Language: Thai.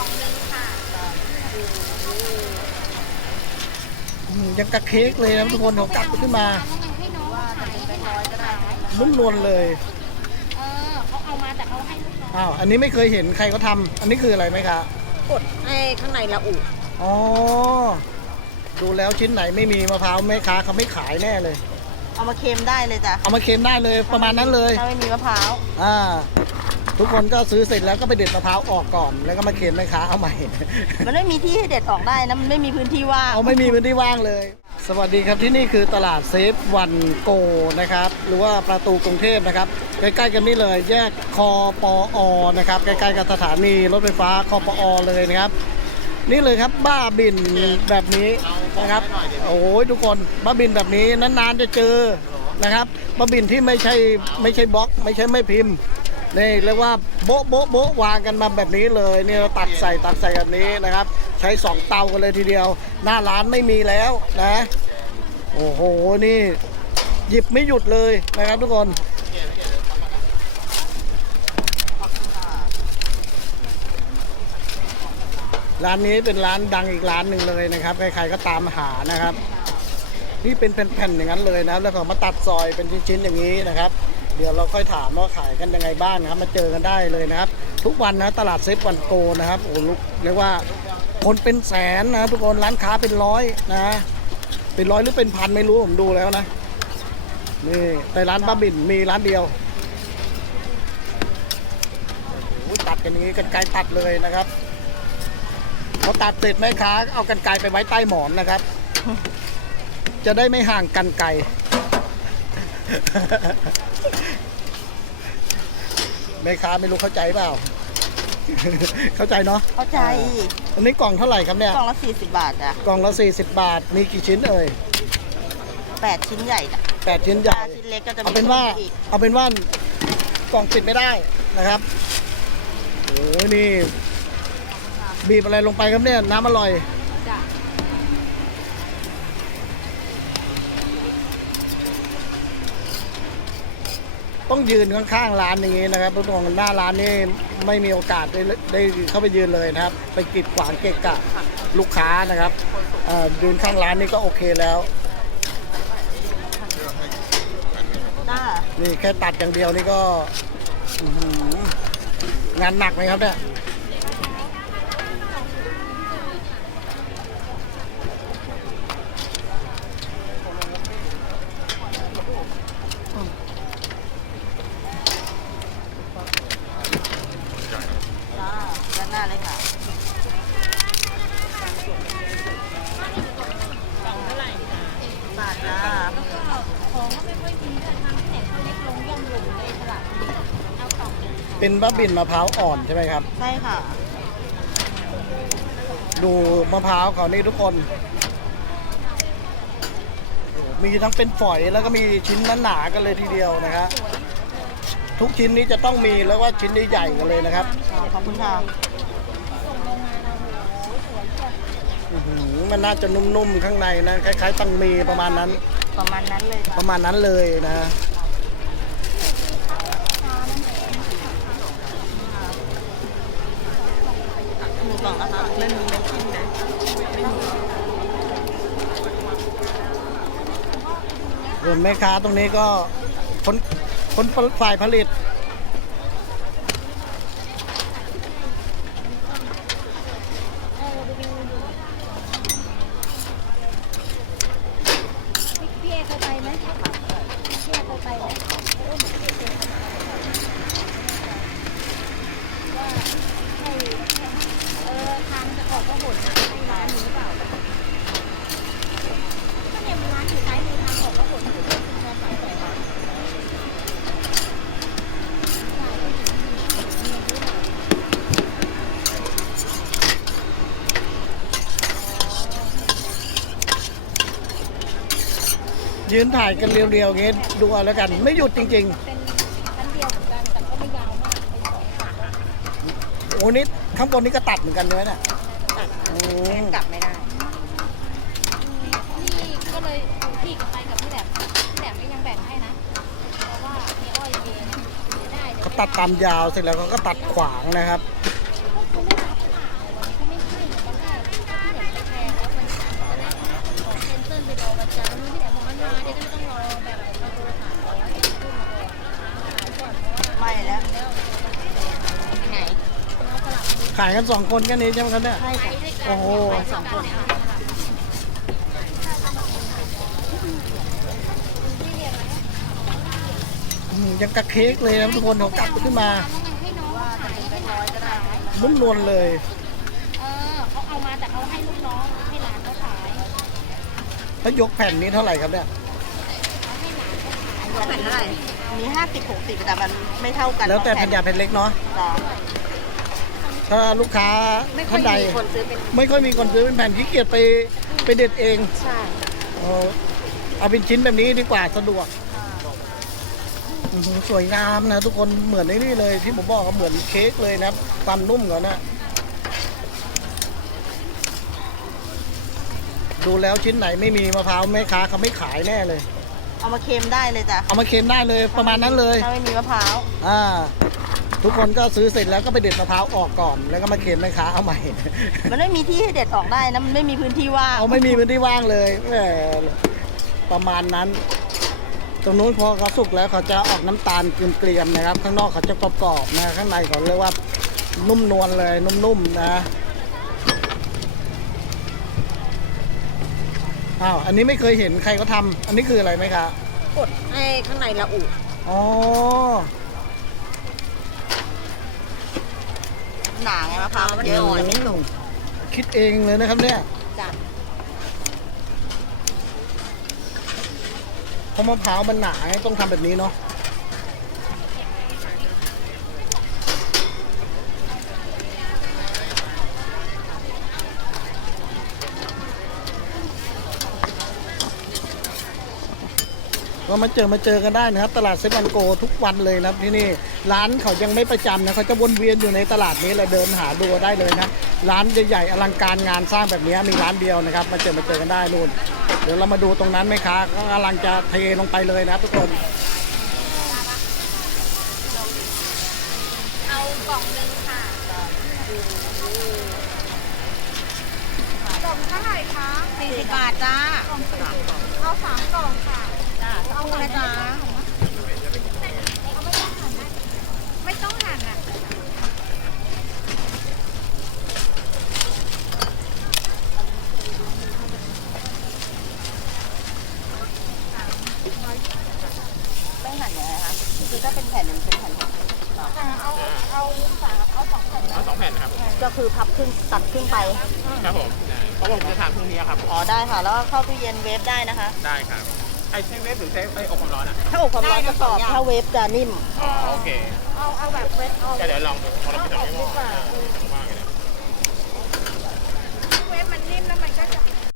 ล่องหนึงค่ะอืมยังกะเค้กเลยนะทุกคนเขากัดขึ้นมาแล้วไงให้น้องขายให้น้องขายนุ่มนวลเลย เออเขาเอามาแต่เขาให้ลูกน้องอ้าว อันนี้ไม่เคยเห็นใครเขาทำอันนี้คืออะไรไหมคะ กดให้ข้างในละอุอ๋อ ดูแล้วชิ้นไหนไม่มีมะพร้าวแม่ค้าเขาไม่ขายแน่เลย เอามาเค็มได้เลยจ้ะเอามาเค็มได้เลยประมาณนั้นเลย ถ้าไม่มีมะพร้าว อ่า ทุกคนก็ซื้อเสร็จแล้วก็ไปเด็ดมะพร้าวออกก่อนแล้วก็มาเค็มแม่ค้าเอาใหม่ มันไม่มีที่ให้เด็ดออกได้นะ มันไม่มีพื้นที่ว่างเอาไม่มีพื้นที่ว่างเลย สวัสดีครับที่นี่คือตลาดเซฟวันโกนะครับ หรือว่าประตูกรุงเทพนะครับ ใกล้ๆกันนี่เลยแยกคอปอนะครับ ใกล้ๆกับสถานีรถไฟฟ้าคอปอเลยนะครับ นี่เลยครับบ้าบินแบบนี้นะครับโอ้ยทุกคนบ้าบินแบบนี้นานๆจะเจอนะครับบ้าบินที่ไม่ใช่ไม่ใช่บล็อก ไม่ใช่ไม่พิมพ์ นี่เรียกว่าโบ๊ะโบ๊ะโบ๊ะวางกันมาแบบนี้เลยนี่เราตักใส่ตักใส่แบบนี้นะครับ ใช้สองเตากันเลยทีเดียว หน้าร้านไม่มีแล้วนะ โอ้โหนี่ หยิบไม่หยุดเลยนะครับทุกคนร้านนี้เป็นร้านดังอีกร้านหนึ่งเลยนะครับใครๆก็ตามหานะครับ นี่เป็นแผ่นๆอย่างนั้นเลยนะแล้วก็มาตัดซอยเป็นชิ้นๆอย่างนี้นะครับ เดี๋ยวเราค่อยถามว่าขายกันยังไงบ้างนะครับ มาเจอกันได้เลยนะครับ ทุกวันนะตลาดเซฟวันโกนะครับโอ้ลุกเรียกว่าคนเป็นแสนนะทุกคนร้านค้าเป็นร้อยนะ เป็นร้อยหรือเป็นพันไม่รู้ผมดูแล้วนะนี่แต่ร้านบ้าบินมีร้านเดียวตัดกันอย่างนี้กันไกลตัดเลยนะครับพอตัดเสร็จแม่ค้าเอากันไกรไปไว้ใต้หมอนนะครับ จะได้ไม่ห่างกันไกร แม่ค้าไม่รู้เข้าใจเปล่า เข้าใจเนาะเข้าใจอันนี้กล่องเท่าไหร่ครับเนี่ย กล่องละ40 บาทจ้ะกล่องละ40 บาท มีกี่ชิ้นเอ่ย8ชิ้นใหญ่จ้ะ8ชิ้นใหญ่ถ้าชิ้นเล็กก็จะมีเอาเป็นว่า อีกเอาเป็นว่ากล่องปิดไม่ได้นะครับ โอ้ยนี่ บีบอะไรลงไปครับเนี่ย น้ำอร่อย จ้ะ ต้องยืนข้างๆร้านอย่างนี้นะครับทุกคนหน้าร้านนี่ไม่มีโอกาสได้ได้เข้าไปยืนเลยนะครับ ไปกีดขวางเกะกะลูกค้านะครับเอ่อยืนข้างร้านนี่ก็โอเคแล้วจ้านี่แค่ตัดอย่างเดียวนี่ก็อื้อหืองานหนักไหมครับเนี่ย จ้าด้านหน้าเลยค่ะ บาทจ้าของก็ไม่ค่อยดีแต่ทำเสร็จเล็กลงย่อมลงเลยตลาดนี้เอากล่องหนึงค่ะเป็นบ้าบินมะพร้าวอ่อนใช่ไหมครับ ใช่ค่ะ ดูมะพร้าวเขานี่ทุกคน มีทั้งเป็นฝอยแล้วก็มีชิ้นหนาๆกันเลยทีเดียวนะครับทุกชิ้นนี้จะต้องมีแล้วว่าชิ้นนี้ใหญ่กันเลยนะครับ ขอบคุณค่ะ อื้อหือมันน่าจะนุ่มๆข้างในนะคล้าย ๆ ตังมีประมาณนั้น ประมาณนั้นเลยจ้ะประมาณนั้นเลยนะหมูกล่องนะคะไม่มีไม่ชิ้นนะไม่มีส่วนแม่ค้าตรงนี้ก็คนคนฝ่ายผลิต พี่เอเคยไปไหมพี่เอเคยไปไหมว่าให้เออทางจะออกก็หนนะให้ร้านนี้หรือเปล่าก็เนี่ยมันร้านอยู่ซ้ายมือทางออกก็หนอยู่ที่ชุมชนสายแปดอะใช่ก็อยู่ที่นี่มีเงินด้วย ยืนถ่ายกันเรียวๆอย่างงี้ดูเอาแล้วกัน ไม่หยุดจริง เป็นชั้นเดียวเหมือนกันแต่ก็ไม่ยาวมากเป็นสองขาๆ โอ้นี่ข้างบนนี่ก็ตัดเหมือนกันเลยนะตัดอืมกลับไม่ได้นี่ก็เลยพี่กับไปกับพี่แหลมพี่แหลมก็ยังแบ่งให้นะเพราะว่ามีอ้อยมีได้เขาตัดตามยาวเสร็จแล้วเขาก็ตัดขวางนะครับ เขาไม่รับค่ะ จะได้ไม่ต้องรอแบบประตูสามร้อยขึ้นมาก่อนขายก่อนเพราะว่า ไม่แล้ว ไหนเอาสลับมือ ขายกันสองคนแค่นี้ใช่ไหมครับเนี่ย ใช่ไปค่ะด้วยกันโอ้โห ไปสองคนเอาสลับอืมยังกับเค้กเลยนะทุกคนเขากัดขึ้นมาให้น้องขายให้หลานขายนุ่มนวลเลย เออเขาเอามาแต่เขาให้ลูกน้องให้หลานเขาขายแล้วยกแผ่นนี้เท่าไหร่ครับเนี่ยแผ่นเท่าไหร่มีห้าสิบหกสิบแต่มันไม่เท่ากันแล้วแต่แผ่นใหญ่แผ่นเล็กเนาะ จ้ะ ถ้าลูกค้าไม่ค่อท่ายนใด มีคนซื้อเป็นไม่ค่อยมีคนซื้อเป็นแผ่นขี้เกียจไปไปเด็ดเองใช่เอาเอาเป็นชิ้นแบบนี้ดีกว่าสะดวกอื้อหือสวยงามนะทุกคนเหมือนในนี่เลย ที่ผมบอกก็เหมือนเค้กเลยนะความนุ่มก่อนนะดูแล้วชิ้นไหนไม่มีมะพร้าวแม่ค้าเขาไม่ขายแน่เลย เอามาเค็มได้เลยจ้ะเอามาเค็มได้เลยประมาณนั้นเลย ถ้าไม่มีมะพร้าวอ่า ทุกคนก็ซื้อเสร็จแล้วก็ไปเด็ดมะพร้าวออกก่อน แล้วก็มาเค็มแม่ค้าเอาใหม่ มันไม่มีที่ให้เด็ดออกได้นะมันไม่มีพื้นที่ว่างเอาไม่มีพื้นที่ว่างเลยแหมประมาณนั้น ตรงนู้นพอเขาสุกแล้วเขาจะออกน้ำตาลเกลียมๆนะครับ ข้างนอกเขาจะกรอบๆนะข้างในเขาเรียกว่านุ่มนวลเลยนุ่มๆนะอ้าวอันนี้ไม่เคยเห็นใครเขาทำอันนี้คืออะไรไหมคะกดให้ข้างในละอุอ๋อ หนาไงมะพร้าวมันเยอะมันไม่สุกคิดเองเลยนะครับเนี่ยจ้ะเพราะมะพร้าวมันหนาต้องทำแบบนี้เนาะ ก็มาเจอมาเจอกันได้นะครับ ตลาดเซบันโกทุกวันเลยนะครับที่นี่ร้านเขายังไม่ประจำนะเขาจะวนเวียนอยู่ในตลาดนี้เราเดินหาดูได้เลยนะร้านใหญ่ๆอลังการงานสร้างแบบนี้มีร้านเดียวนะครับ มาเจอมาเจอกันได้นู่น เดี๋ยวเรามาดูตรงนั้นไหมคะก็กำลังจะเทลงไปเลยนะทุกคนเอากล่องหนึงค่ะกล่องเท่าไหร่คะสี่สิบบาทจ้าเอาสามกล่องค่ะจ้า เอานะจ้าไม่ต้องหั่นอะแป้งหั่นยังไงคะคือถ้าเป็นแผ่นมันเป็นแผ่นเอาเอาสามเอาสองแผ่นเอาสองแผ่นนะครับก็คือพับครึ่งตัดครึ่งไป ครับผมเพราะผมจะทานพรุ่งนี้ครับอ๋อได้ค่ะ แล้วก็เข้าตู้เย็นเวฟได้นะคะ ได้ครับ ไอใช้เวฟหรือใช้ไฟอบความร้อนอะถ้าอบความร้อนจะกรอบถ้าเวฟจะนิ่ม อ๋อโอเคเอาเอาแบบเวฟเอาเดี๋ยวลองดูพอเราไปทำให้ม้อเออทำมากเลยเวฟมันนิ่มแล้วมันก็จะ